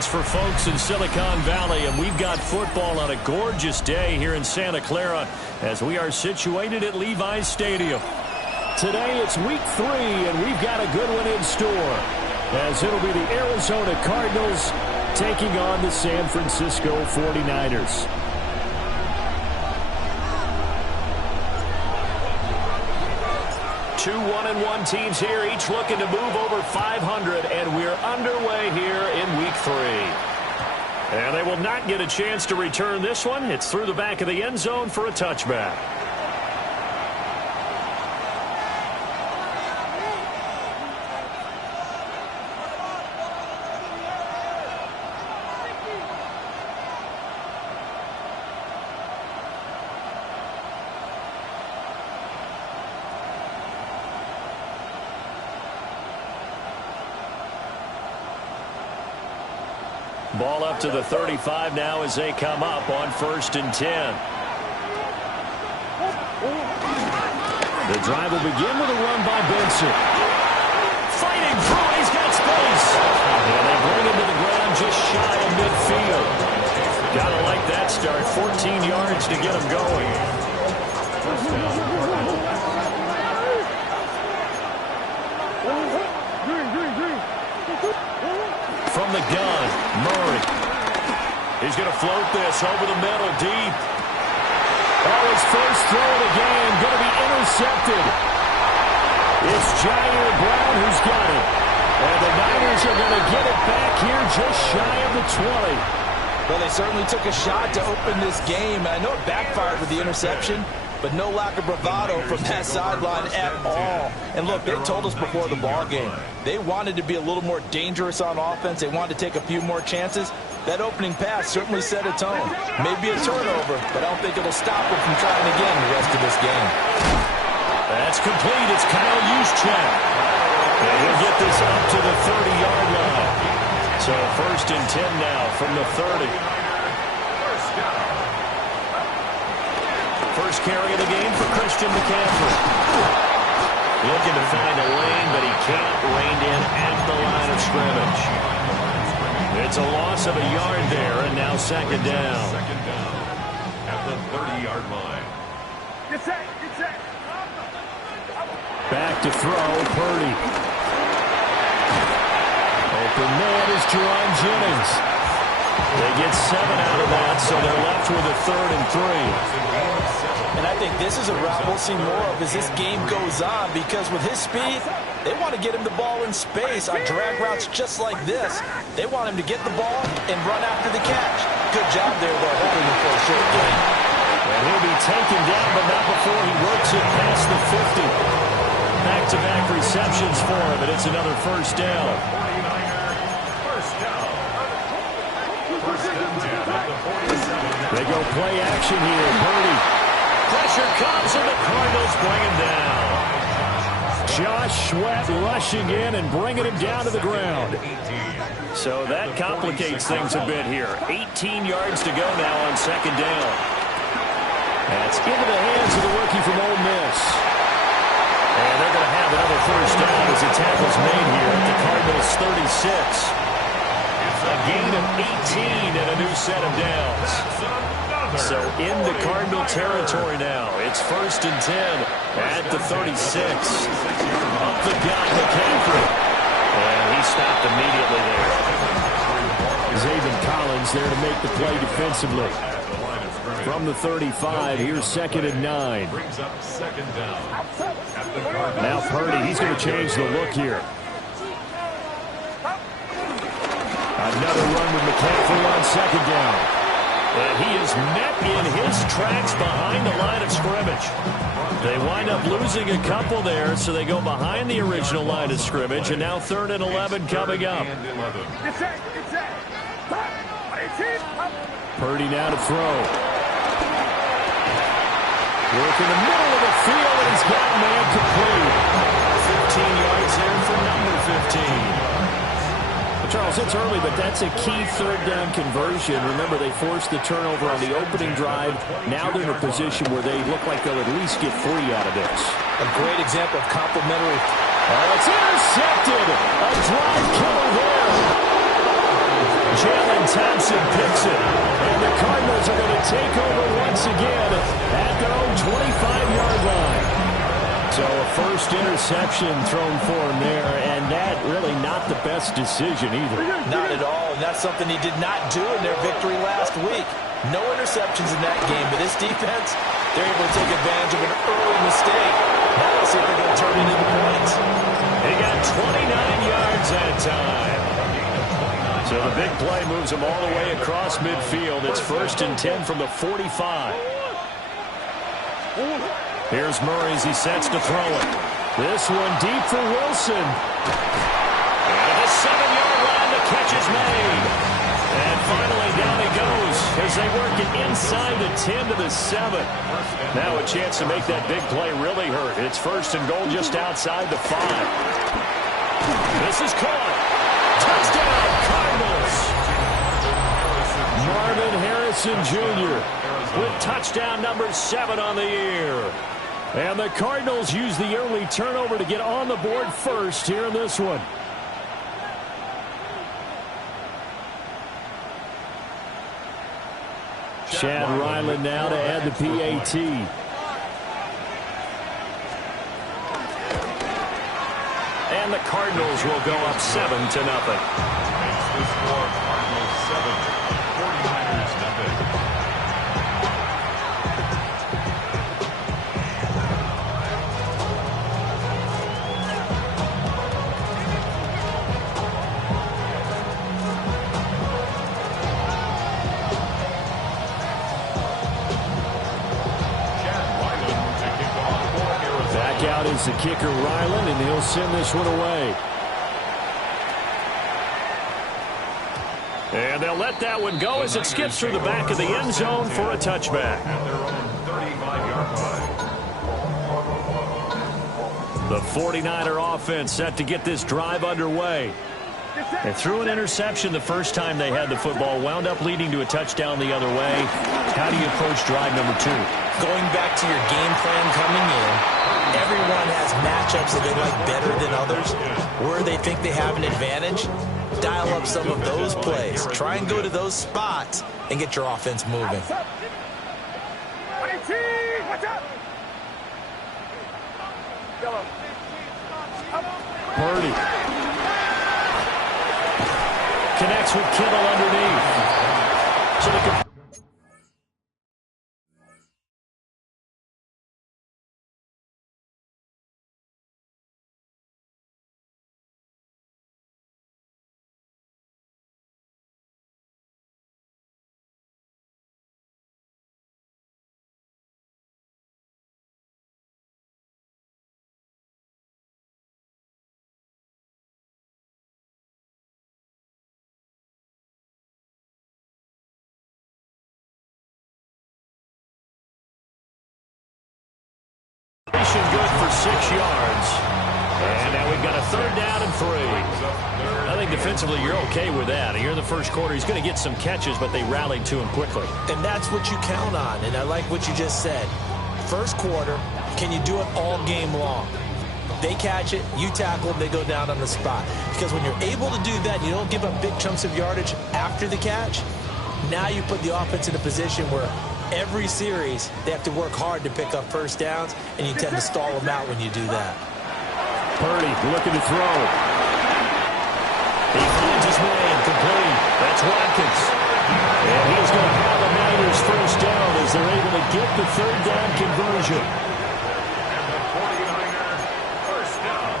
moments for folks in Silicon Valley, and we've got football on a gorgeous day here in Santa Clara as we are situated at Levi's Stadium. Today it's week 3, and we've got a good one in store, as it'll be the Arizona Cardinals taking on the San Francisco 49ers. Two 1-1 teams here, each looking to move over 500, and we're underway here in week 3. And they will not get a chance to return this one. It's through the back of the end zone for a touchback. Ball up to the 35 now as they come up on 1st and 10. The drive will begin with a run by Benson. Fighting through, he's got space. And they bring him to the ground just shy of midfield. Gotta like that start. 14 yards to get him going. From the gun, Murray. He's going to float this over the middle, deep. Oh, his first throw of the game going to be intercepted. It's Jair Brown who's got it. And the Niners are going to get it back here just shy of the 20. Well, they certainly took a shot to open this game. I know it backfired with the interception, but no lack of bravado from that sideline at all. And look, they told us before the ball game, they wanted to be a little more dangerous on offense. They wanted to take a few more chances. That opening pass certainly set a tone. Maybe a turnover, but I don't think it'll stop them from trying again the rest of this game. That's complete. It's Kyle Juszczyk. And he'll get this up to the 30-yard line. So 1st and 10 now from the 30. First carry of the game for Christian McCaffrey. Looking to find a lane, but he can't rein in at the line of scrimmage. It's a loss of a yard there, and now 2nd down. Second down at the 30-yard line. Get set, get set. Back to throw, Purdy. Open man is Jerron Jennings. They get 7 out of that, so they're left with a 3rd and 3. And I think this is a route we'll see more of as this game goes on, because with his speed, they want to get him the ball in space on drag routes just like this. They want him to get the ball and run after the catch. Good job there, though, holding him for a short gain. And he'll be taken down, but not before he works it past the 50. Back-to-back receptions for him, and it's another 1st down. 49er, first down. First and 10 at the 47. They go play action here. Purdy. Pressure comes, and the Cardinals bring him down. Josh Sweat rushing in and bringing him down to the ground. So that complicates things a bit here. 18 yards to go now on 2nd down. That's into the hands of the rookie from Ole Miss. And they're going to have another 1st down as the tackle's made here at the Cardinals 36. It's a gain of 18 and a new set of downs. So into Cardinal territory now. It's 1st and 10 at the 36. Up the gut, McCaffrey. And he stopped immediately there. Zaven Collins there to make the play defensively. From the 35, here's 2nd and 9. Brings up 2nd down. Now Purdy, he's going to change the look here. Another run with McCaffrey on 2nd down. And he is met in his tracks behind the line of scrimmage. They wind up losing a couple there, so they go behind the original line of scrimmage, and now 3rd and 11 coming up. Get set, get set. Purdy now to throw. Work in the middle of the field, and he's got a man complete. 15 yards there for number 15. Charles, it's early, but that's a key 3rd down conversion. Remember, they forced the turnover on the opening drive. Now they're in a position where they look like they'll at least get 3 out of this. A great example of complementary. Oh, it's intercepted. A drive killer there. Jalen Thompson picks it. And the Cardinals are going to take over once again at their own 25-yard line. So a first interception thrown for him there, and that really not the best decision either. Not at all, and that's something he did not do in their victory last week. No interceptions in that game, but this defense, they're able to take advantage of an early mistake. Now let's see if they're going to turn it into points. He got 29 yards that time. So the big play moves him all the way across midfield. It's 1st and 10 from the 45. Here's Murray as he sets to throw it. This one deep for Wilson. And at the 7-yard line, the catch is made. And finally, down he goes as they work it inside the 10 to the 7. Now a chance to make that big play really hurt. It's 1st and goal just outside the 5. This is caught. Touchdown, Cardinals. Marvin Harrison Jr. with touchdown number 7 on the year. And the Cardinals use the early turnover to get on the board first here in this one. Chad Ryland now to add the PAT. And the Cardinals will go up 7-0. Makes the score Cardinals 7, 49ers nothing. Out is the kicker, Ryland, and he'll send this one away. And they'll let that one go as it skips through the back of the end zone for a touchback. At their own 35-yard line. The 49er offense set to get this drive underway. They threw an interception the first time they had the football, wound up leading to a touchdown the other way. How do you approach drive number 2? Going back to your game plan coming in, everyone has matchups that they like better than others. Where they think they have an advantage, dial up some of those plays. Try and go to those spots and get your offense moving. Purdy connects with Kittle underneath. So they can good for 6 yards. And now we've got a 3rd down and 3. I think defensively you're okay with that. Here in the first quarter, he's going to get some catches, but they rallied to him quickly. And that's what you count on, and I like what you just said. First quarter, can you do it all game long? They catch it, you tackle them, they go down on the spot. Because when you're able to do that, you don't give up big chunks of yardage after the catch, now you put the offense in a position where every series, they have to work hard to pick up first downs, and you tend to stall them out when you do that. Purdy looking to throw. He finds his man complete. That's Watkins. And he's going to have the Niners first down as they're able to get the 3rd down conversion. And the 49er first down.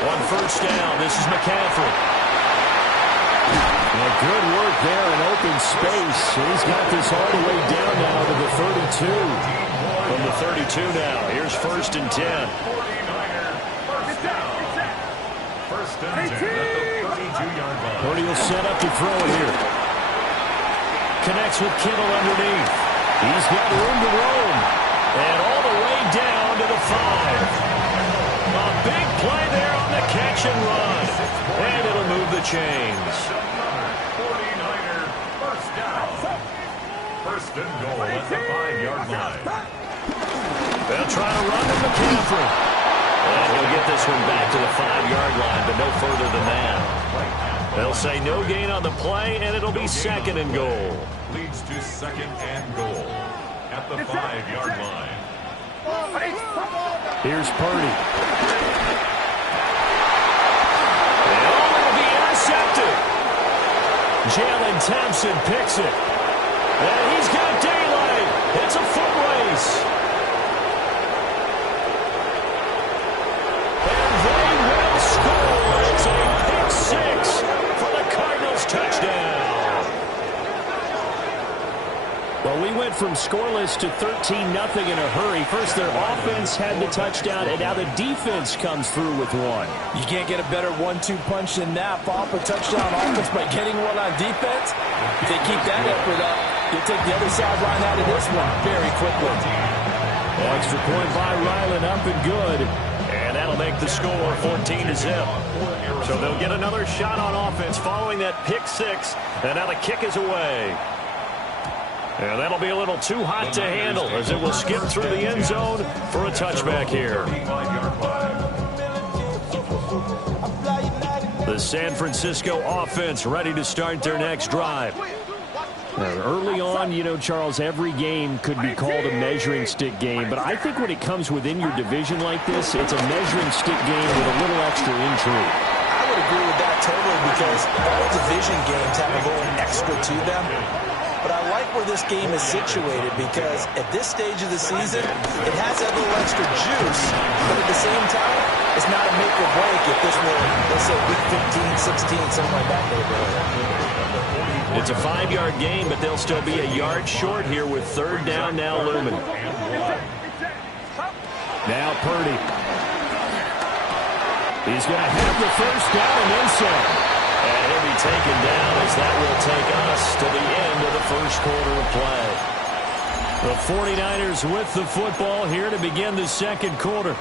On first down, this is McCaffrey. And good work there in open space. He's got this all the way down now to the 32. From the 32 now, here's 1st and 10. 49er first down. First and 10 at the 32-yard line. Purdy will set up to throw it here. Connects with Kittle underneath. He's got room to roam. And all the way down to the 5. A big play there on the catch and run. And it'll move the chains. 49er first down. First and goal at the 5-yard line. They'll try to run to McCaffrey. And he'll get this one back to the 5-yard line, but no further than that. They'll say no gain on the play, and it'll be second and goal. Leads to second and goal at the 5-yard line. Here's Purdy. It'll be intercepted. Jalen Thompson picks it. And he's got daylight. It's a foot race. And they will score. It's a pick six for the Cardinals touchdown. Well, we went from scoreless to 13-0 in a hurry. First, their offense had the touchdown, and now the defense comes through with one. You can't get a better 1-2 punch than that. Follow up a touchdown offense by getting one on defense. If they keep that effort up, you'll take the other sideline out of this one very quickly. Extra point by Ryland, up and good. And that'll make the score 14-0. So they'll get another shot on offense following that pick six. And now the kick is away. And that'll be a little too hot to handle as it will skip through the end zone for a touchback here. The San Francisco offense ready to start their next drive. Early on, you know, Charles, every game could be called a measuring stick game. But I think when it comes within your division like this, it's a measuring stick game with a little extra intrigue. I would agree with that totally because all division games have a little extra to them. But I like where this game is situated because at this stage of the season, it has that little extra juice. But at the same time, it's not a make or break if this were, let's say, week 15, 16, something like that neighborhood. It's a 5-yard gain, but they'll still be a yard short here with third down now looming. Now Purdy. He's going to have the first down and then some. And he'll be taken down as that will take us to the end of the first quarter of play. The 49ers with the football here to begin the second quarter,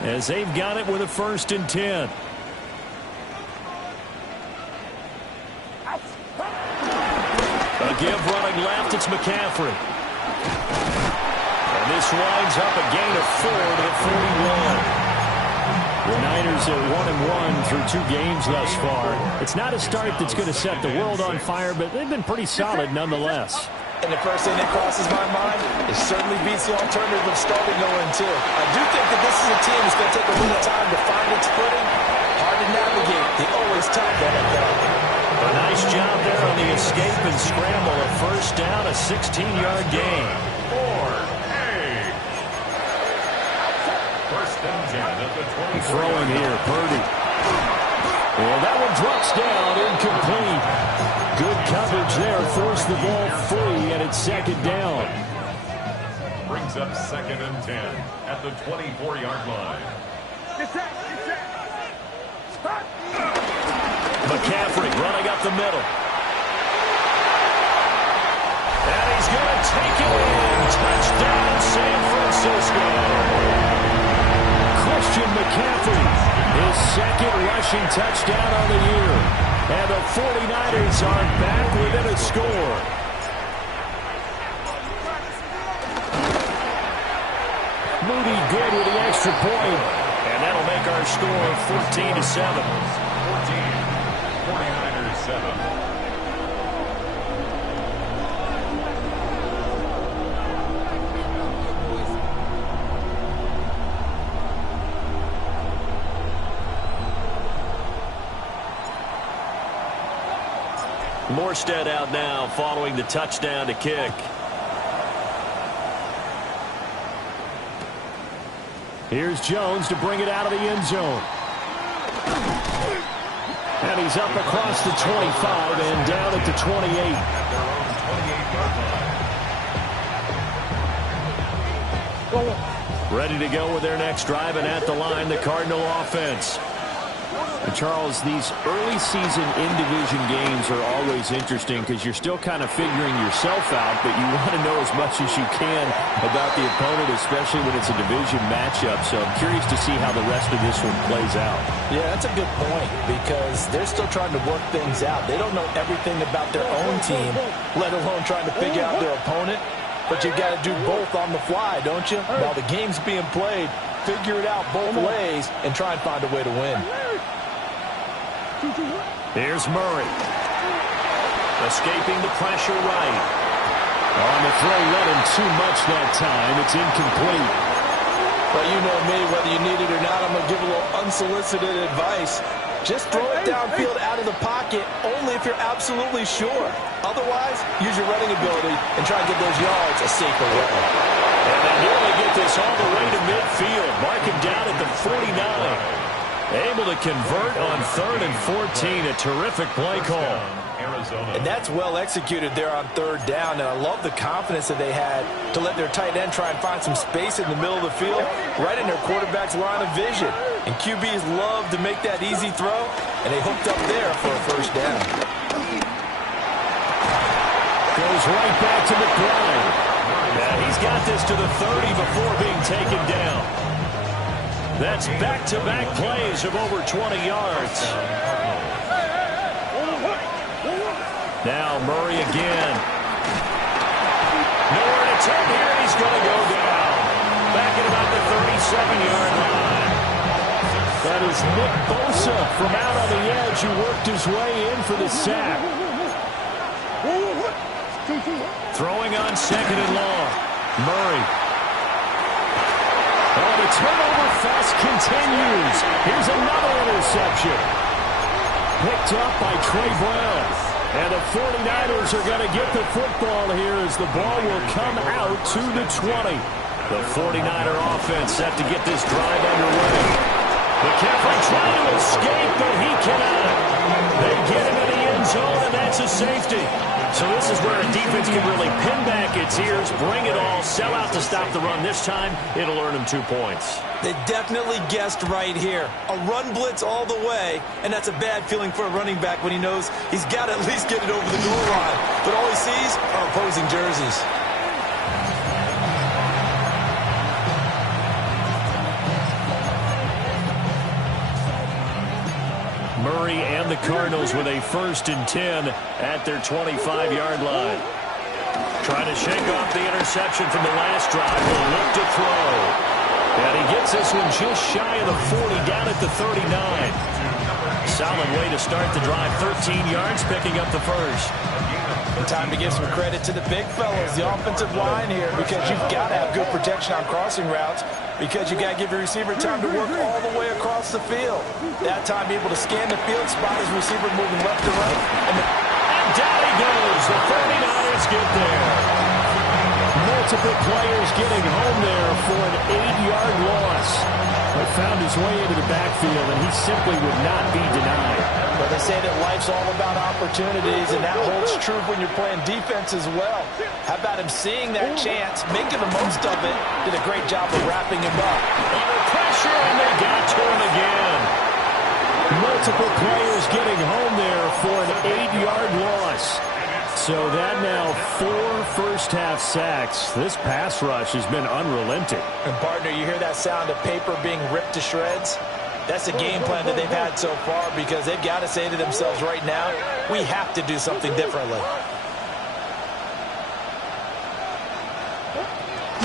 as they've got it with a 1st and 10. A give running left, it's McCaffrey. And this winds up a gain of 4 to the 41. The Niners are 1-1 through 2 games thus far. It's not a start that's going to set the world on fire, but they've been pretty solid nonetheless. And the first thing that crosses my mind, it certainly beats the alternative of starting 0-2. I do think that this is a team that's going to take a little time to find its footing. Hard to navigate. The always tough NFL. A nice job there on the escape and scramble. A first down, a 16-yard gain. Throwing here, Purdy. Well, that one drops down, incomplete. Good coverage there, forced the ball free, and it's second down. Brings up 2nd and 10 at the 24-yard line. McCaffrey running up the middle. And he's going to take it in. Touchdown, San Francisco. Christian McCaffrey, his second rushing touchdown on the year. And the 49ers are back within a score. Moody good with the extra point. And that'll make our score 14-7. 49ers 7. Morstead out now following the touchdown to kick. Here's Jones to bring it out of the end zone. And he's up across the 25 and down at the 28. Ready to go with their next drive, and at the line, the Cardinal offense. And Charles, these early season in-division games are always interesting because you're still kind of figuring yourself out, but you want to know as much as you can about the opponent, especially when it's a division matchup. So I'm curious to see how the rest of this one plays out. Yeah, that's a good point because they're still trying to work things out. They don't know everything about their own team, let alone trying to figure out their opponent. But you've got to do both on the fly, don't you? While the game's being played, figure it out both ways and try and find a way to win. Here's Murray. Escaping the pressure right. On the throw, let him too much that time. It's incomplete. Well, you know me, whether you need it or not, I'm going to give a little unsolicited advice. Just throw it downfield out of the pocket only if you're absolutely sure. Otherwise, use your running ability and try to get those yards a safer way. And they nearly get this all the way to midfield. Mark him down at the 49. Able to convert on 3rd and 14. A terrific play call. And that's well executed there on 3rd down. And I love the confidence that they had to let their tight end try and find some space in the middle of the field, right in their quarterback's line of vision. And QBs love to make that easy throw, and they hooked up there for a 1st down. Goes right back to McBride. Yeah, he's got this to the 30 before being taken down. That's back-to-back plays of over 20 yards. Now Murray again. Nowhere to turn here, and he's going to go down. Back at about the 37-yard line. That is Nick Bosa from out on the edge who worked his way in for the sack. Throwing on 2nd and long. Murray. Oh, the turnover fest continues. Here's another interception. Picked up by Trey Brown. And the 49ers are going to get the football here as the ball will come out to the 20. The 49er offense set to get this drive underway. McCaffrey trying to escape, but he cannot. They get him in the end zone, and that's a safety. So this is where a defense can really pin back its ears, bring it all, sell out to stop the run. This time, it'll earn them 2 points. They definitely guessed right here. A run blitz all the way, and that's a bad feeling for a running back when he knows he's got to at least get it over the goal line. But all he sees are opposing jerseys. Murray and the Cardinals with a 1st and 10 at their 25-yard line. Trying to shake off the interception from the last drive. Will look to throw. And he gets this one just shy of the 40, down at the 39. Solid way to start the drive. 13 yards, picking up the 1st. And time to give some credit to the big fellas, the offensive line here, because you've got to have good protection on crossing routes, because you've got to give your receiver time to work all the way across the field. That time, be able to scan the field, spot his receiver moving left to right. And down he goes. The 49ers get there. Multiple players getting home there for an 8-yard loss. But found his way into the backfield, and he simply would not be denied. But they say that life's all about opportunities, and that holds true when you're playing defense as well. How about him seeing that chance, making the most of it, did a great job of wrapping him up. Under pressure, and they got to him again. Multiple players getting home there for an 8-yard loss. So that now 4 first-half sacks. This pass rush has been unrelenting. And, partner, you hear that sound of paper being ripped to shreds? That's the game plan that they've had so far, because they've got to say to themselves right now, we have to do something differently.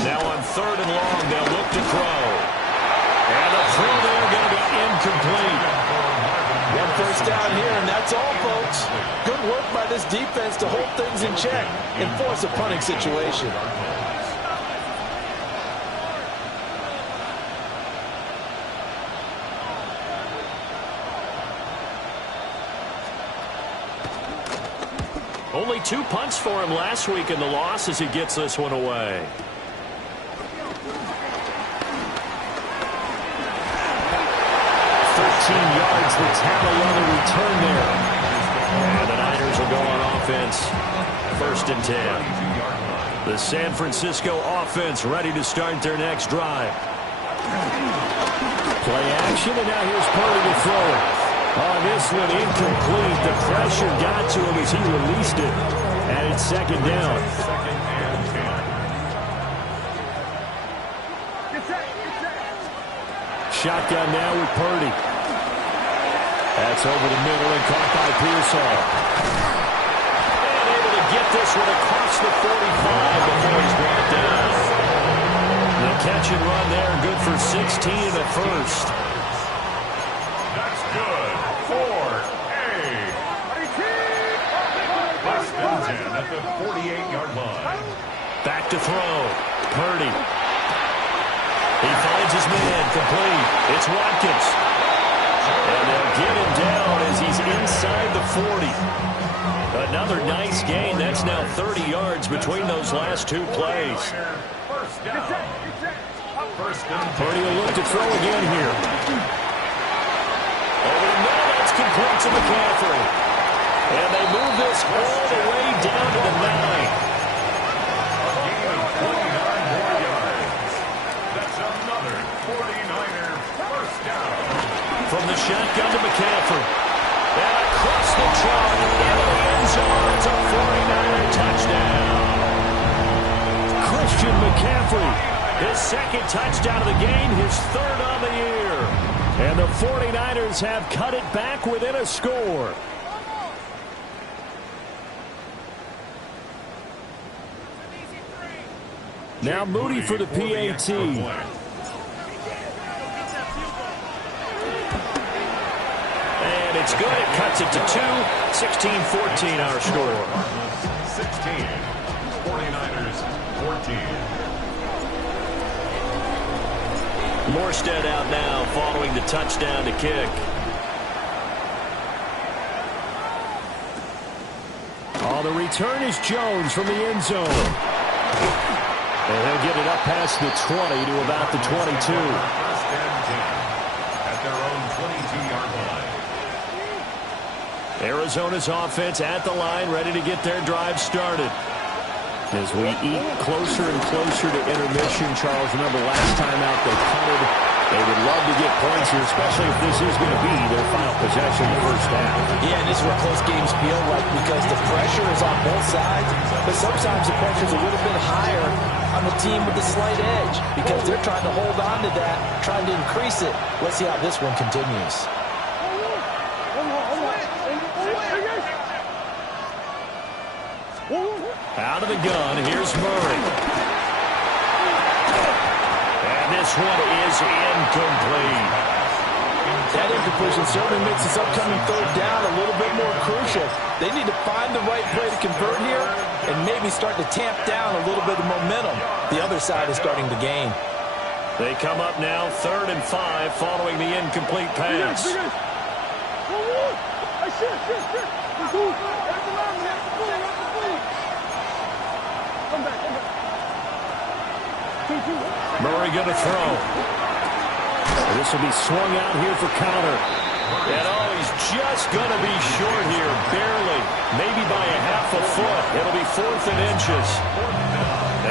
Now on 3rd and long, they'll look to throw. And the throw there going to be incomplete. 1 first down here, and that's all, folks. Good work by this defense to hold things in check and force a punting situation. Only 2 punts for him last week in the loss as he gets this one away. Yards, the tackle on the return there. And the Niners will go on offense. 1st and 10. The San Francisco offense ready to start their next drive. Play action, and now here's Purdy to throw it. On this one, incomplete. The pressure got to him as he released it. And it's 2nd down. Shotgun now with Purdy. That's over the middle and caught by Pearsall. And able to get this one across the 45 before he's brought down. The catch and run there, good for 16 and a 1st. That's good for a the 48-yard line. Back to throw. Purdy. He finds his man. Complete. It's Watkins. And they'll get him down as he's inside the 40. Another nice gain. That's now 30 yards between those last two plays. First down. Purdy will look to throw again here. Over the middle, that's complete to McCaffrey. And they move this all the way down to the 9. A gain of 29 more yards. That's another 49er first down. From the shotgun to McCaffrey. And across the chalk into the end zone. It's a 49er touchdown. Christian McCaffrey. His second touchdown of the game, his third on the year. And the 49ers have cut it back within a score. Now Moody for the PAT. And it's good. It cuts it to 2. 16-14 our score. 16. 49ers 14. Morstead out now following the touchdown to kick. Oh, the return is Jones from the end zone. And he'll get it up past the 20 to about the 22. First and 10 at their own 22-yard line. Arizona's offense at the line, ready to get their drive started. As we eat closer and closer to intermission, Charles, remember last time out they punted. They would love to get points here, especially if this is going to be their final possession in the first half. Yeah, and this is what close games feel like because the pressure is on both sides, but sometimes the pressure is a little bit higher on the team with the slight edge because they're trying to hold on to that, trying to increase it. Let's see how this one continues. Out of the gun, here's Murray. And this one is incomplete. That incompletion certainly makes this upcoming third down a little bit more crucial. They need to find the right play to convert here and maybe start to tamp down a little bit of momentum. The other side is starting to gain. They come up now 3rd and 5 following the incomplete pass. Murray going to throw. This will be swung out here for counter. And oh, he's just going to be short here, barely, maybe by a half a foot. It'll be 4th and inches.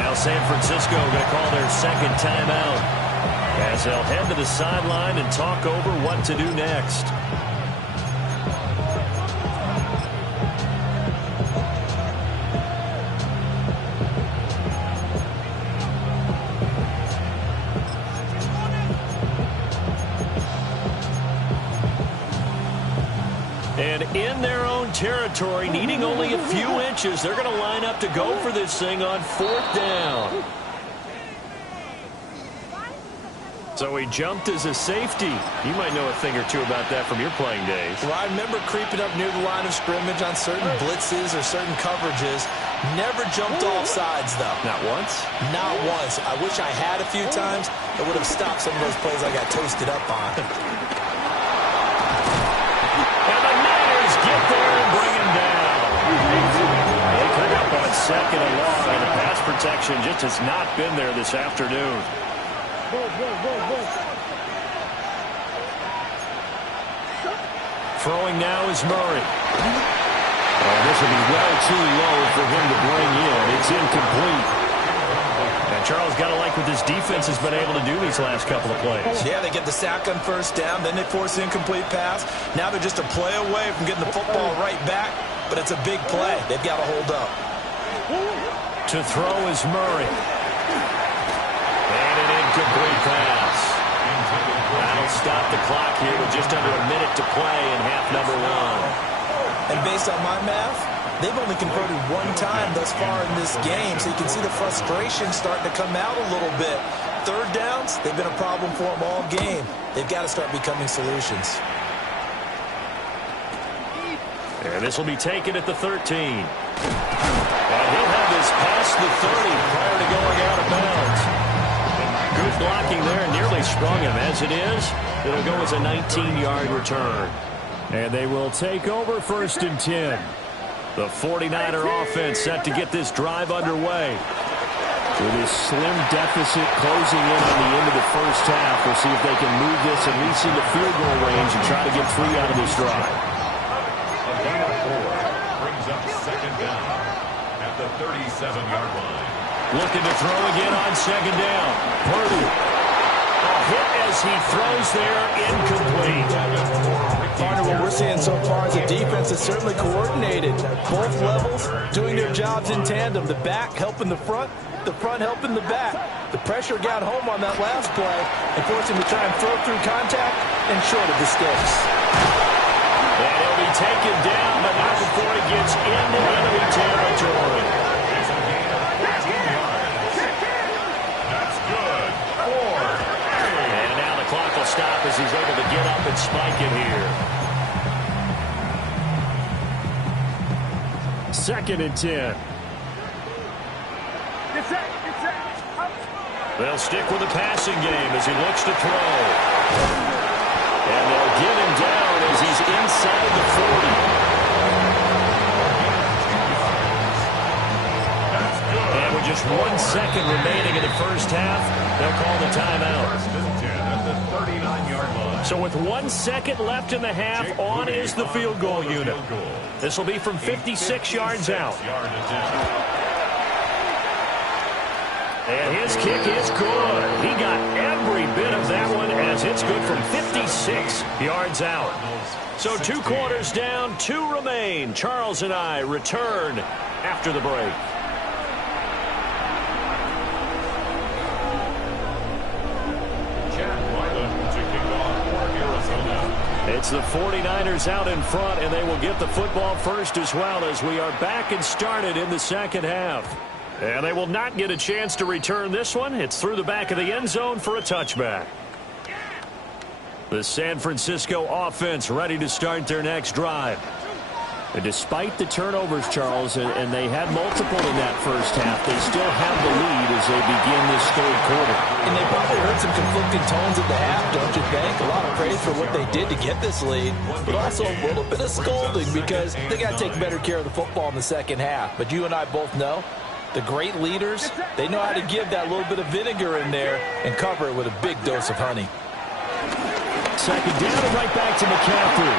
Now San Francisco going to call their second timeout as they'll head to the sideline and talk over what to do next. And in their own territory, needing only a few inches, they're going to line up to go for this thing on 4th down. So he jumped as a safety. You might know a thing or two about that from your playing days. Well, I remember creeping up near the line of scrimmage on certain blitzes or certain coverages. Never jumped off sides, though. Not once? Not once. I wish I had a few times. It would have stopped some of those plays I got toasted up on. And the Niners get there and bring him down. They come up on 2nd and long, and the pass protection just has not been there this afternoon. Throwing now is Murray. Oh, this will be well too low for him to bring in. It's incomplete. And Charles got to like what this defense has been able to do these last couple of plays. Yeah, they get the sack on 1st down, then they force the incomplete pass. Now they're just a play away from getting the football right back, but it's a big play. They've got to hold up. To throw is Murray. And an incomplete pass. That'll stop the clock here with just under a minute to play in half number 1. And based on my math, they've only converted one time thus far in this game, so you can see the frustration starting to come out a little bit. 3rd downs, they've been a problem for them all game. They've got to start becoming solutions. And this will be taken at the 13. And he'll have this past the 30 prior to going out of bounds. Good blocking there, nearly sprung him. As it is, it'll go as a 19-yard return. And they will take over 1st and 10. The 49er offense set to get this drive underway. With this slim deficit closing in on the end of the first half, we'll see if they can move this at least into field goal range and try to get 3 out of this drive. A gain of 4 brings up 2nd down at the 37-yard line. Looking to throw again on 2nd down. Purdy. A hit as he throws there, incomplete. Partner, what we're seeing so far is the defense is certainly coordinated. Both levels doing their jobs in tandem. The back helping the front helping the back. The pressure got home on that last play and forced him to try and throw through contact and short of the sticks. And he'll be taken down, but not before he gets into enemy territory. It's a gain of 14 yards. That's good. 4. And now the clock will stop as he's able to get up and spike it here. 2nd and 10. They'll stick with the passing game as he looks to throw. And they'll get him down as he's inside the 40. And with just 1 second remaining in the first half, they'll call the timeout. 1st and 10 at the 39-yard line. So with 1 second left in the half, on is the field goal unit. This will be from 56 yards out. And his kick is good. He got every bit of that one as it's good from 56 yards out. So 2 quarters down, 2 remain. Charles and I return after the break. It's the 49ers out in front, and they will get the football first as well as we are back and started in the second half. And they will not get a chance to return this one. It's through the back of the end zone for a touchback. The San Francisco offense ready to start their next drive. And despite the turnovers, Charles, and they had multiple in that first half, they still have the lead as they begin this 3rd quarter. And they probably heard some conflicting tones at the half, don't you think? A lot of praise for what they did to get this lead, but also a little bit of scolding because they got to take better care of the football in the second half. But you and I both know the great leaders, they know how to give that little bit of vinegar in there and cover it with a big dose of honey. 2nd down and right back to McCaffrey.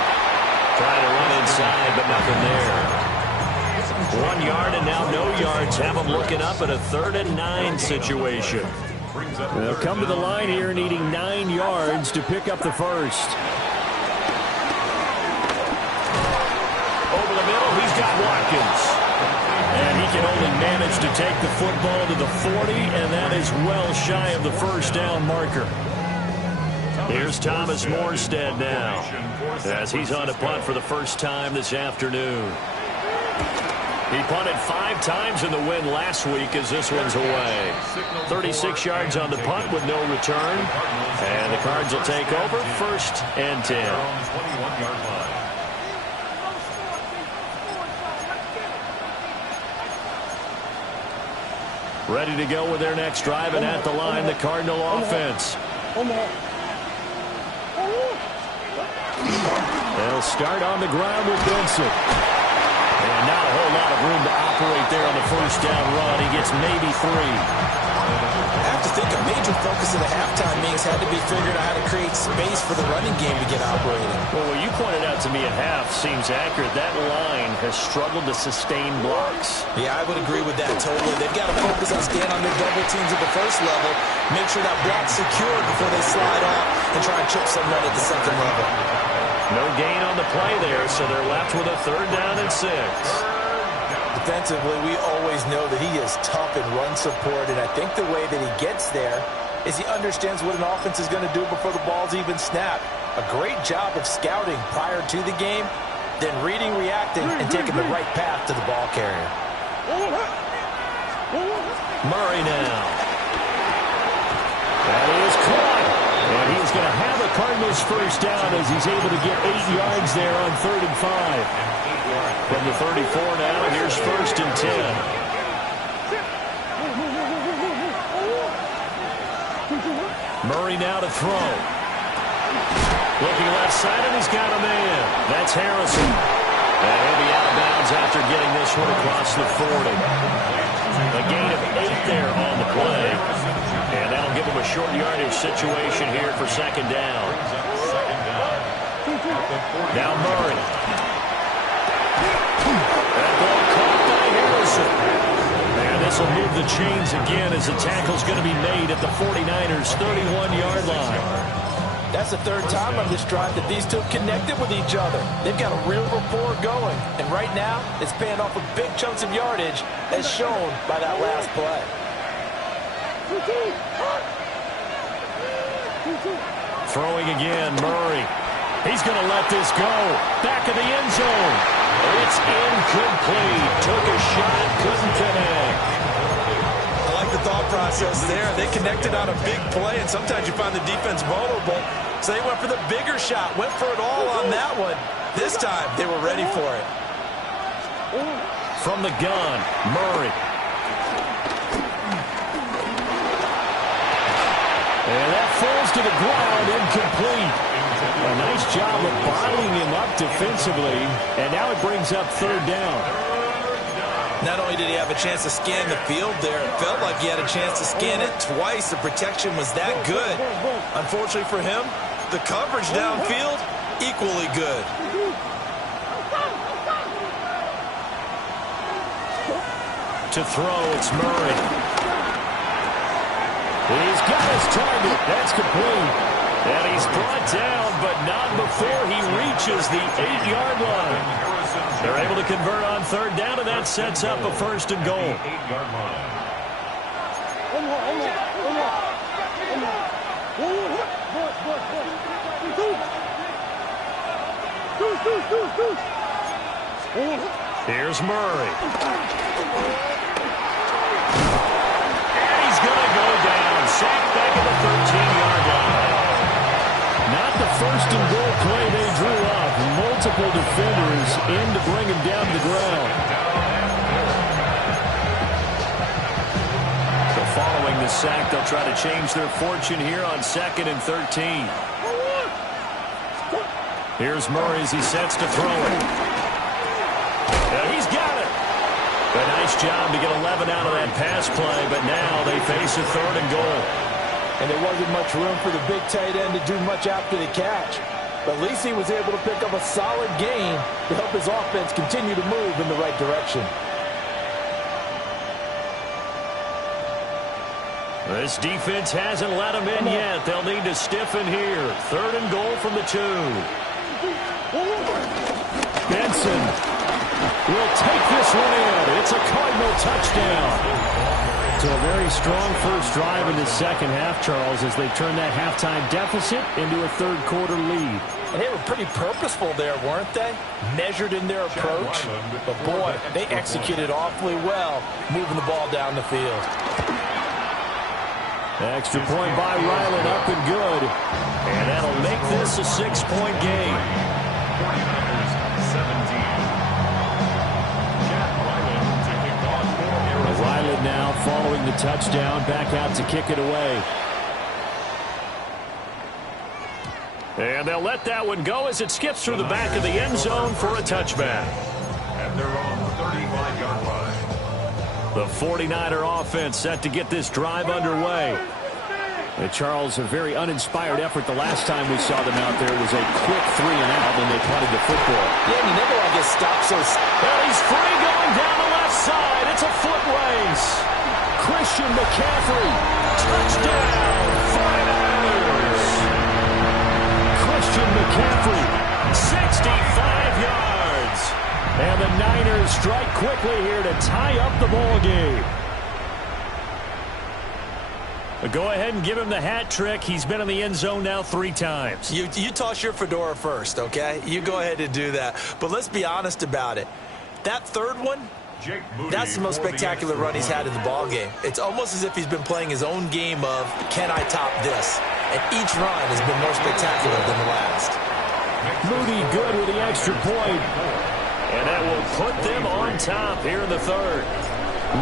Trying to run inside, but nothing there. 1 yard and now no yards. Have them looking up at a 3rd and 9 situation. They'll come to the line here needing 9 yards to pick up the first. Over the middle, he's got Watkins. And he can only manage to take the football to the 40, and that is well shy of the first down marker. Here's Thomas Morstead now as he's on a punt for the first time this afternoon. He punted 5 times in the win last week as this one's away. 36 yards on the punt with no return. And the Cards will take over 1st and 10. Ready to go with their next drive, and at the line, the Cardinal offense. They'll start on the ground with Benson. And not a whole lot of room to operate there on the first down run. He gets maybe 3. I have to think a major focus of the halftime meetings had to be figuring out how to create space for the running game to get operating. Well, what you pointed out to me at half seems accurate. That line has struggled to sustain blocks. Yeah, I would agree with that totally. They've got to focus on staying on their double teams at the first level, make sure that block's secured before they slide off and try and chip someone at the second level. No gain on the play there, so they're left with a 3rd down and 6. Defensively, we always know that he is tough in run support, and I think the way that he gets there is he understands what an offense is going to do before the ball's even snapped. A great job of scouting prior to the game, then reading, reacting, and taking the right path to the ball carrier. Murray now. That is caught. And he's going to have a Cardinals first down as he's able to get 8 yards there on 3rd and 5. From the 34 now, and here's 1st and 10. Murray now to throw. Looking left side, and he's got a man. That's Harrison. And he'll be out of bounds after getting this one across the 40. A gain of 8 there on the play. And that'll give him a short yardage situation here for 2nd down. Now Murray. That ball caught by Harrison. And this will move the chains again as the tackle's going to be made at the 49ers' 31-yard line. That's the 3rd time on this drive that these two connected with each other. They've got a real rapport going. And right now, it's paying off with big chunks of yardage as shown by that last play. Throwing again, Murray. He's going to let this go. Back of the end zone. It's incomplete. Took a shot, couldn't connect. I like the thought process there. They connected on a big play, and sometimes you find the defense vulnerable. So they went for the bigger shot, went for it all on that one. This time, they were ready for it. From the gun, Murray. And that falls to the ground, incomplete. A nice job of bottling him up defensively, and now it brings up 3rd down. Not only did he have a chance to scan the field there, it felt like he had a chance to scan it twice. The protection was that good. Unfortunately for him, the coverage downfield, equally good. To throw, it's Murray. He's got his target. That's complete. And he's brought down, but not before he reaches the 8-yard line. They're able to convert on 3rd down, and that sets up a 1st and goal. Here's Murray. And he's going to go down. Sacked back at the 13-yard line. Not the 1st and goal play they drew up. Multiple defenders in to bring him down to the ground. So following the sack, they'll try to change their fortune here on 2nd and 13. Here's Murray as he sets to throw it. And he's got it. A nice job to get 11 out of that pass play, but now they face a 3rd and goal. And there wasn't much room for the big tight end to do much after the catch. But at least he was able to pick up a solid gain to help his offense continue to move in the right direction. This defense hasn't let him in yet. They'll need to stiffen here. 3rd and goal from the 2. Benson will take this one in. It's a Cardinal touchdown. So a very strong first drive in the 2nd half, Charles, as they turn that halftime deficit into a 3rd quarter lead. And they were pretty purposeful there, weren't they? Measured in their approach. But boy, they executed awfully well, moving the ball down the field. Extra point by Ryland, up and good. And that'll make this a 6-point game. 49ers 17. Ryland now following the touchdown, back out to kick it away. And they'll let that one go as it skips through the back of the end zone for a touchback. And they're on the 35-yard line. The 49er offense set to get this drive underway. Charles, a very uninspired effort the last time we saw them out there. It was a quick 3 and out, and they punted the football. Yeah, and you never want to get stopped so... Well, he's free going down the left side. It's a foot race. Christian McCaffrey. Touchdown, 49ers. Christian McCaffrey, 65 yards. And the Niners strike quickly here to tie up the ball game. Go ahead and give him the hat trick. He's been in the end zone now 3 times. You toss your fedora first, okay? You go ahead and do that. But let's be honest about it. That 3rd one, that's the most spectacular run he's had in the ball game. It's almost as if he's been playing his own game of, can I top this? And each run has been more spectacular than the last. Moody good with the extra point. And that will put them on top here in the third.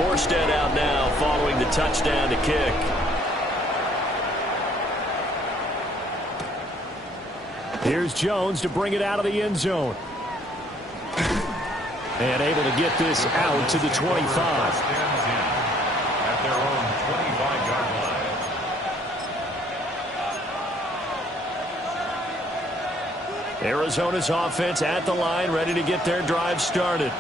Morstead out now following the touchdown to kick. Here's Jones to bring it out of the end zone. And able to get this out to the 25. At their own 25-yard line. Arizona's offense at the line, ready to get their drive started.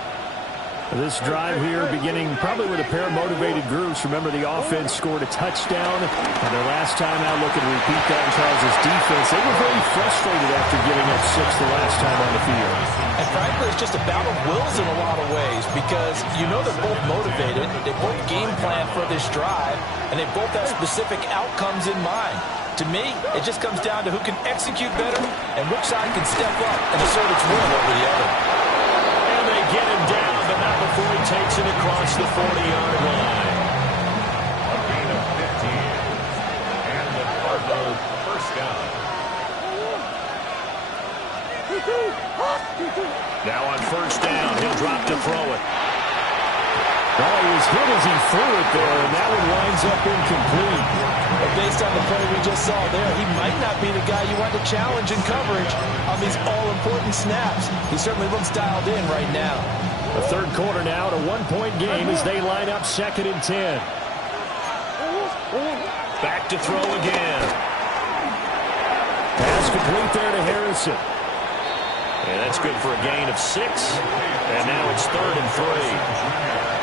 This drive here beginning probably with a pair of motivated groups. Remember, the offense scored a touchdown, and their last time out looking to repeat that in Charles' defense. They were very frustrated after giving up 6 the last time on the field. And frankly, it's just a battle of wills in a lot of ways because you know they're both motivated, they both game plan for this drive, and they both have specific outcomes in mind. To me, it just comes down to who can execute better and which side can step up and assert its will over the other. And they get him down, but not before he takes it across the 40-yard line. A gain of 15. And the Cardinals first down. Now on first down, he'll drop to throw it. Oh, he was hit as he threw it there, and that one winds up incomplete. But based on the play we just saw there, he might not be the guy you want to challenge in coverage on these all-important snaps. He certainly looks dialed in right now. The third quarter now, a one-point game as they line up 2nd and 10. Back to throw again. Pass complete there to Harrison. And that's good for a gain of 6. And now it's 3rd and 3.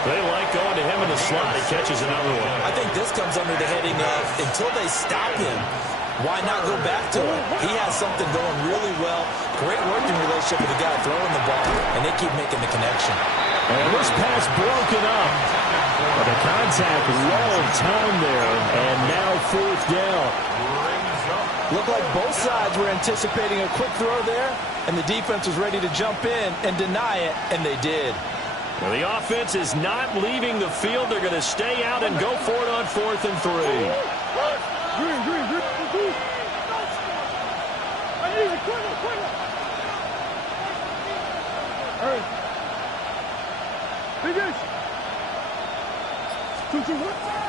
They like going to him in the slot. He catches another one. I think this comes under the heading of until they stop him, why not go back to him? He has something going really well. Great working relationship with the guy throwing the ball, and they keep making the connection. And this pass broken up. But the contact long time there, and now 4th down. Looked like both sides were anticipating a quick throw there, and the defense was ready to jump in and deny it, and they did. Well, the offense is not leaving the field. They're going to stay out and go for it on 4th and 3.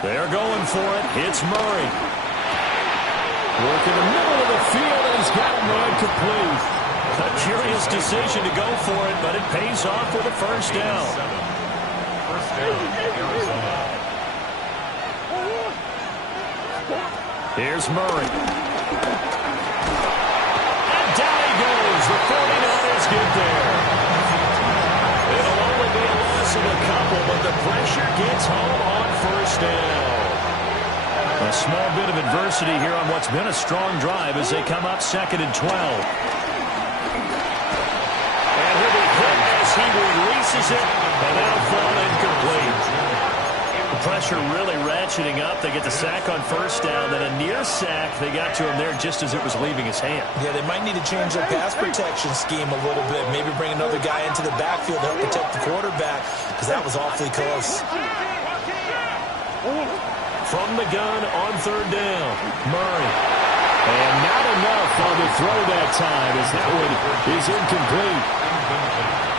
They're going for it. It's Murray. Work in the middle of the field, and he's got a man complete. A curious decision to go for it, but it pays off with a first down. First down, Arizona. Here's Murray. And down he goes. The 49ers get there. It'll only be a loss of a couple, but the pressure gets home on first down. A small bit of adversity here on what's been a strong drive as they come up 2nd and 12. He releases it, and that'll fall incomplete. The pressure really ratcheting up. They get the sack on first down, then a near sack. They got to him there just as it was leaving his hand. Yeah, they might need to change their pass protection scheme a little bit. Maybe bring another guy into the backfield to help protect the quarterback, because that was awfully close. From the gun on 3rd down, Murray. And not enough on the throw that time as that one is incomplete.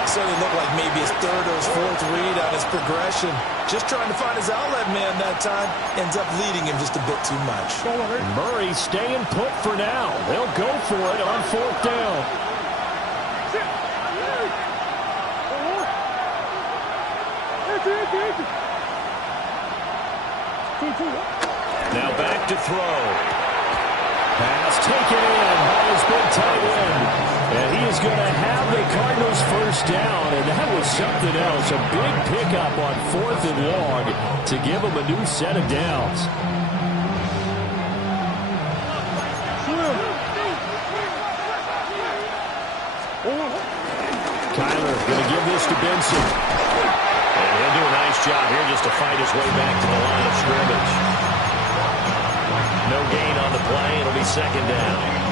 Certainly looked like maybe his 3rd or his 4th read on his progression. Just trying to find his outlet man that time. Ends up leading him just a bit too much. Murray staying put for now. They'll go for it on 4th down. Now back to throw. Pass taken in by his big tight end. And he is going to have the Cardinals first down. And that was something else. A big pickup on 4th and long to give them a new set of downs. Kyler going to give this to Benson. And he'll do a nice job here just to fight his way back to the line of scrimmage. No gain on the play. It'll be 2nd down.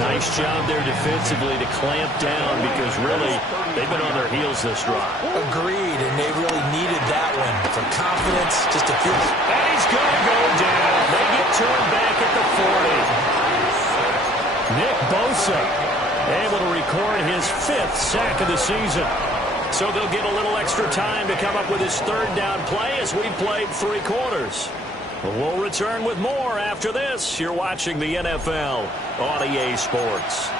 Nice job there defensively to clamp down because really they've been on their heels this drive. Agreed, and they really needed that one for confidence just to feel. And he's going to go down. They get turned back at the 40. Nick Bosa able to record his 5th sack of the season. So they'll get a little extra time to come up with his 3rd down play as we played 3 quarters. We'll return with more after this. You're watching the NFL on EA Sports.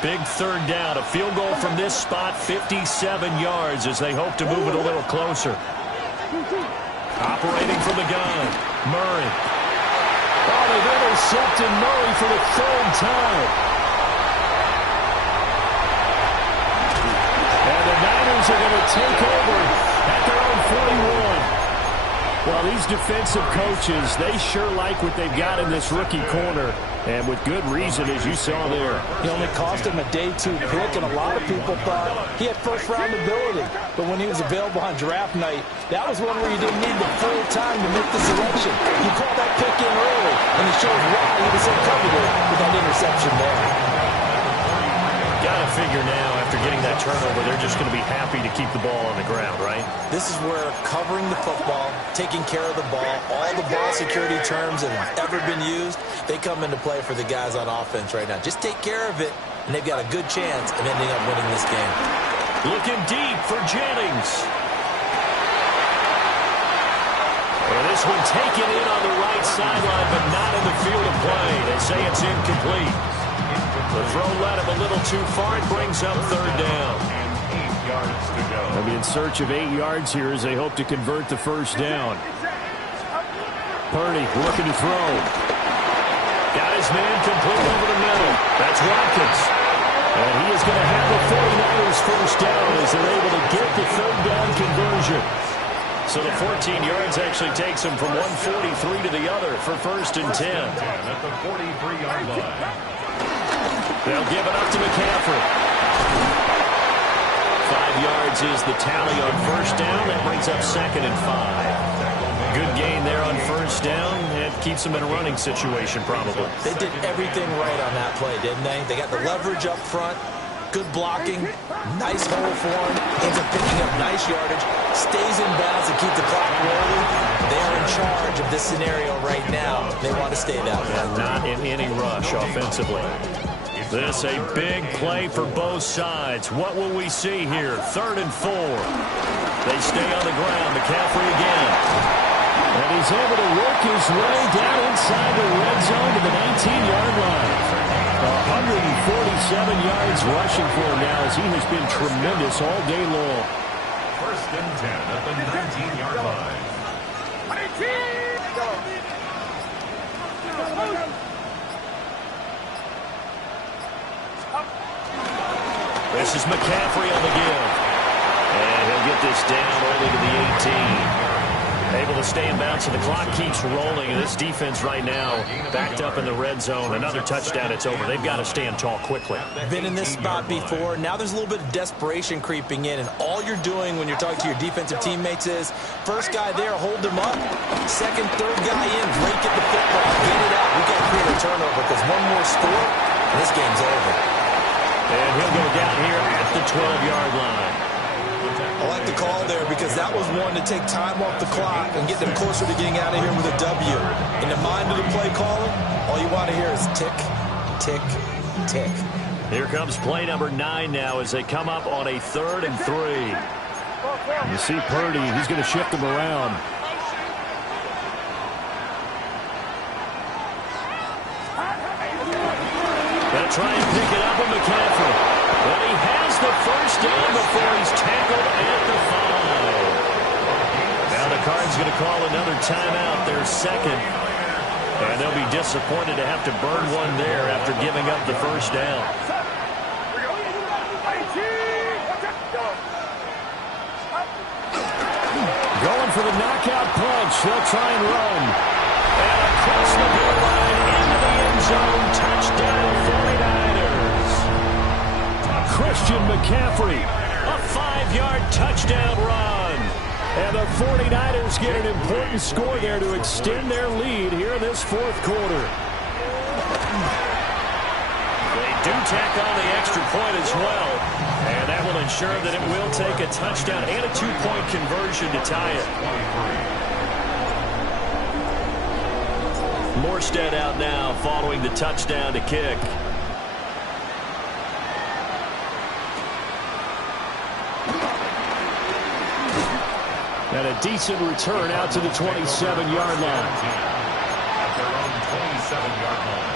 Big 3rd down. A field goal from this spot, 57 yards as they hope to move it a little closer. Operating from the gun, Murray. Oh, they've intercepted Murray for the 3rd time. And the Niners are going to take over at their own 41. Well, these defensive coaches, they sure like what they've got in this rookie corner. And with good reason, as you saw there. He only cost him a day 2 pick, and a lot of people thought he had first-round ability. But when he was available on draft night, that was one where you didn't need the full time to make the selection. You called that pick in early, and it shows why he was so coveted with that interception there. Got to figure now, after getting that turnover, they're just going to be happy to keep the ball on the ground, right? This is where covering the football, taking care of the ball, all the ball security terms that have ever been used, they come into play for the guys on offense right now. Just take care of it, and they've got a good chance of ending up winning this game. Looking deep for Jennings. And this one taken in on the right sideline, but not in the field of play. They say it's incomplete. The throw led him a little too far. It brings up 3rd down. And 8 yards to go. They'll be in search of 8 yards here as they hope to convert the 1st down. Purdy looking to throw. Got his man complete over the middle. That's Watkins. And he is going to have the 49ers 1st down as they're able to get the 3rd down conversion. So the 14 yards actually takes them from 143 to the other for 1st and 10. At the 43-yard line. They'll give it up to McCaffrey. 5 yards is the tally on 1st down. That brings up 2nd and 5. Good gain there on 1st down. It keeps them in a running situation, probably. They did everything right on that play, didn't they? They got the leverage up front, good blocking, nice hole for him, ends up picking up nice yardage, stays in bounds to keep the clock rolling. They are in charge of this scenario right now. They want to stay that way. Not in any rush offensively. This a big play for both sides. What will we see here? 3rd and 4. They stay on the ground. McCaffrey again. And he's able to work his way down inside the red zone to the 19-yard line. 147 yards rushing for him now as he has been tremendous all day long. 1st and 10 at the 19-yard line. This is McCaffrey on the give. And he'll get this down only to the 18. Able to stay in bounds, and the clock keeps rolling. And this defense right now backed up in the red zone. Another touchdown, it's over. They've got to stand tall quickly. Been in this spot before. Now there's a little bit of desperation creeping in, and all you're doing when you're talking to your defensive teammates is, first guy there, hold him up. 2nd, 3rd guy in, rake at the football, get it out. We got to create a turnover because one more score, and this game's over. And he'll go down here at the 12-yard line. I like the call there because that was one to take time off the clock and get them closer to getting out of here with a W. In the mind of the play caller, all you want to hear is tick, tick, tick. Here comes play number 9 now as they come up on a 3rd and 3. You see Purdy, he's going to shift them around. Going to try and pick it up with McCaffrey. But he has the 1st down before he's tackled at the 5. Now the Cards going to call another timeout, their 2nd. And they'll be disappointed to have to burn one there after giving up the 1st down. Going for the knockout punch. They'll try and run. And across the goal line into the end zone. Touchdown 49ers. Christian McCaffrey. A 5-yard touchdown run. And the 49ers get an important score there to extend their lead here in this 4th quarter. They do tack on the extra point as well. And that will ensure that it will take a touchdown and a 2-point conversion to tie it. Morstead out now following the touchdown to kick. And a decent return out to the 27-yard line. At their own 27-yard line.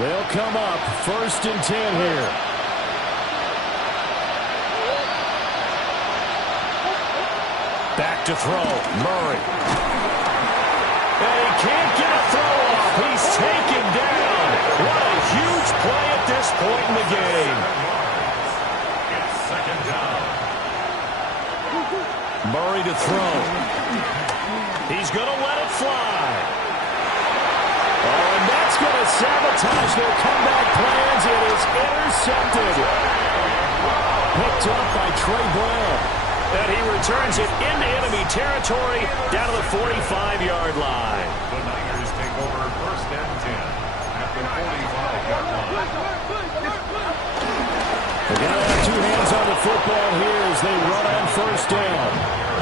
They'll come up 1st and 10 here. Back to throw. Murray. And he can't get a throw off. He's taken down. What a huge play at this point in the game. It's 2nd down. Murray to throw. He's going to let it fly. Oh, and that's going to sabotage their comeback plans. It is intercepted. Picked up by Trey Brown. And he returns it into enemy territory down to the 45-yard line. The Niners take over 1st and 10 at the 45-yard line. They're going to have two hands on the football here as they run on 1st down.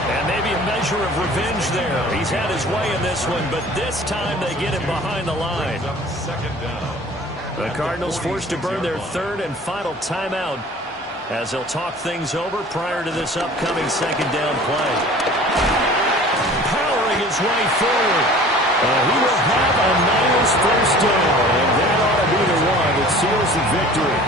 And maybe a measure of revenge there. He's had his way in this one, but this time they get him behind the line. 2nd down. The Cardinals forced to burn their 3rd and final timeout as they'll talk things over prior to this upcoming 2nd down play. Powering his way forward. He will have a Niners 1st down, and that ought to be the one that seals the victory.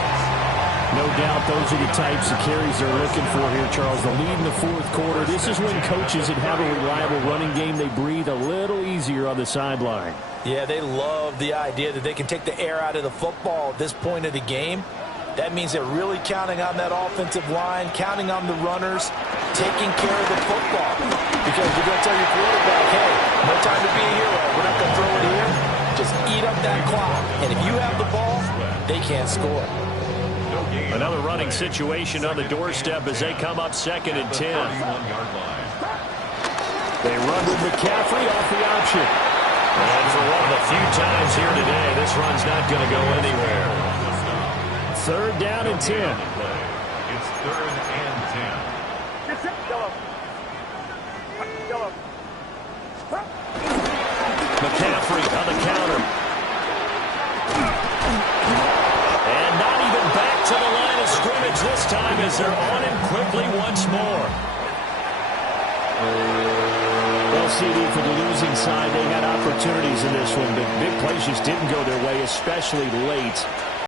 No doubt those are the types of carries they're looking for here, Charles. The lead in the 4th quarter. This is when coaches that have a reliable running game, they breathe a little easier on the sideline. Yeah, they love the idea that they can take the air out of the football at this point of the game. That means they're really counting on that offensive line, counting on the runners, taking care of the football. Because you're going to tell your quarterback, hey, no time to be a hero. We're not going to throw it here. Just eat up that clock. And if you have the ball, they can't score. Another running situation on the doorstep as they come up 2nd and 10. They run with McCaffrey off the option. And for one of the few times here today, this run's not going to go anywhere. 3rd down and 10. It's 3rd and 10. McCaffrey on the counter. And not even back to the line of scrimmage this time as they're on him quickly once more. Well, CD, for the losing side, they had opportunities in this one, but big plays just didn't go their way, especially late.